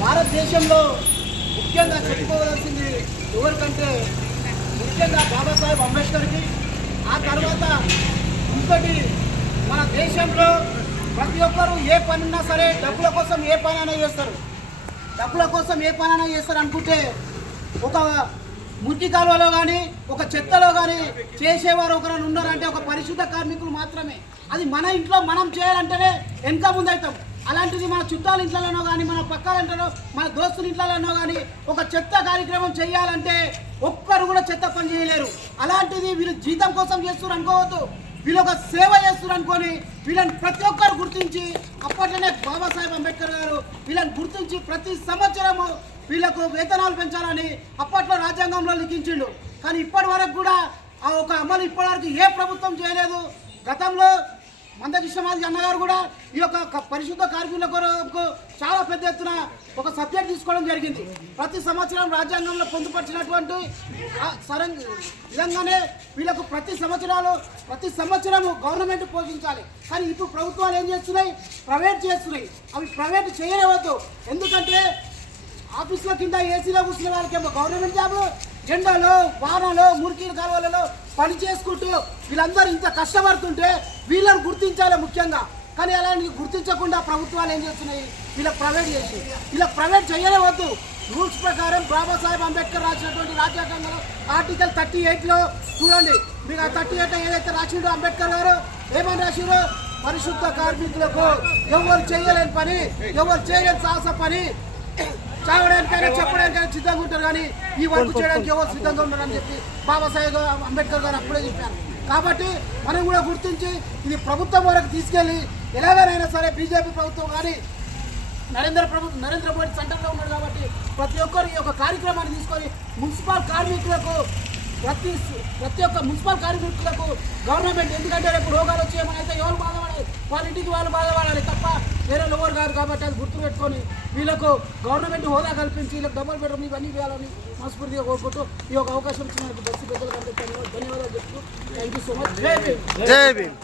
భారతదేశంలో ముఖ్యంగా చెప్పుకోవాల్సింది ఎవరికంటే ముఖ్యంగా బాబాసాహెబ్ అంబేద్కర్కి. ఆ తర్వాత ఇంకోటి మన దేశంలో ప్రతి ఒక్కరు ఏ పనున్నా సరే డబ్బుల కోసం ఏ పనైనా చేస్తారు. డబ్బుల కోసం ఏ పనైనా చేస్తారు అనుకుంటే ఒక మురికి కాలువలో కానీ ఒక చెత్తలో కానీ చేసేవారు ఒకరు ఉన్నారంటే ఒక పరిశుద్ధ కార్మికులు మాత్రమే. అది మన ఇంట్లో మనం చేయాలంటేనే వెనక ముందు అవుతాం. అలాంటిది మన చుట్టాల ఇంట్లోనో కానీ మన పక్కల ఇంట్లో మన దోస్తుల ఇంట్లోనో కానీ ఒక చెత్త కార్యక్రమం చేయాలంటే ఒక్కరు కూడా చెత్త పని చేయలేరు. అలాంటిది వీళ్ళు జీతం కోసం చేస్తున్నారు అనుకోవద్దు, వీళ్ళు ఒక సేవ చేస్తున్నారు అనుకొని వీళ్ళని ప్రతి ఒక్కరు గుర్తించి అప్పట్లోనే బాబాసాహెబ్ అంబేద్కర్ గారు వీళ్ళని గుర్తించి ప్రతి సంవత్సరము వీళ్ళకు వేతనాలు పెంచాలని అప్పట్లో రాజ్యాంగంలో లిఖించిండు. కానీ ఇప్పటి వరకు కూడా ఆ ఒక అమలు ఇప్పటివరకు ఏ ప్రభుత్వం చేయలేదు. గతంలో మందకృష్ణమాదిగ అన్నగారు కూడా ఈ యొక్క పరిశుద్ధ కార్మికుల కొరకు చాలా పెద్ద ఎత్తున ఒక సబ్జెక్ట్ తీసుకోవడం జరిగింది. ప్రతి సంవత్సరం రాజ్యాంగంలో పొందుపరిచినటువంటి విధంగానే వీళ్ళకు ప్రతి సంవత్సరము గవర్నమెంట్ పోషించాలి. కానీ ఇప్పుడు ప్రభుత్వాలు ఏం చేస్తున్నాయి, ప్రైవేట్ చేస్తున్నాయి. అవి ప్రైవేట్ చేయలేవద్దు. ఎందుకంటే ఆఫీసుల కింద ఏసీలో కూర్చున్న వాళ్ళకేమో గవర్నమెంట్ జాబు, ఎండలో వానలో మురికి కాలువలలో పని చేసుకుంటూ వీళ్ళందరూ ఇంత కష్టపడుతుంటే వీళ్ళని గుర్తించాలి ముఖ్యంగా. కానీ అలాంటి గుర్తించకుండా ప్రభుత్వాలు ఏం చేస్తున్నాయి, వీళ్ళకి ప్రైవేట్ చేసి వీళ్ళకి ప్రైవేట్ చేయలే వద్దు. రూల్స్ ప్రకారం బాబాసాహెబ్ అంబేద్కర్ రాసినటువంటి రాజ్యాంగంలో ఆర్టికల్ 38లో చూడండి. మీకు ఆ 38 ఏదైతే రాసిండో అంబేద్కర్ గారు ఏమని రాసిండో, పరిశుద్ధ కార్మికులకు ఎవరు చేయలేని పని, ఎవరు చేయలేని సాహస పని చావడానికైనా చెప్పడానికైనా సిద్ధంగా ఉంటారు, కానీ ఈ వర్క్ చేయడానికి ఎవరు సిద్ధంగా ఉన్నారని చెప్పి బాబాసాహెబ్ అంబేద్కర్ గారు అప్పుడే చెప్పారు. కాబట్టి మనం కూడా గుర్తించి ఇది ప్రభుత్వం వరకు తీసుకెళ్ళి ఎలాగైనా సరే బీజేపీ ప్రభుత్వం కానీ నరేంద్ర మోడీ సెంటర్లో ఉన్నాడు కాబట్టి ప్రతి ఒక్కరు ఈ యొక్క కార్యక్రమాన్ని తీసుకొని మున్సిపల్ కార్మికులకు ప్రతి ఒక్క మున్సిపల్ కార్మికులకు గవర్నమెంట్, ఎందుకంటే రేపు రోగాలు వచ్చేయమని అయితే ఎవరు బాధపడాలి, వాళ్ళ ఇంటికి వాళ్ళు బాధపడాలి తప్ప వేరే ఎవరు కాదు. కాబట్టి అది గుర్తుపెట్టుకొని వీళ్ళకు గవర్నమెంట్ హోదా కల్పించి వీళ్ళకి డబుల్ బెడ్రూమ్ ఇవన్నీ వేయాలని మనస్ఫూర్తిగా కోరుకుంటూ ఈ యొక్క అవకాశం ఇచ్చిన బస్సు పెద్దలకు ధన్యవాదాలు చెప్తూ థ్యాంక్ యూ సో మచ్. జై భీమ్.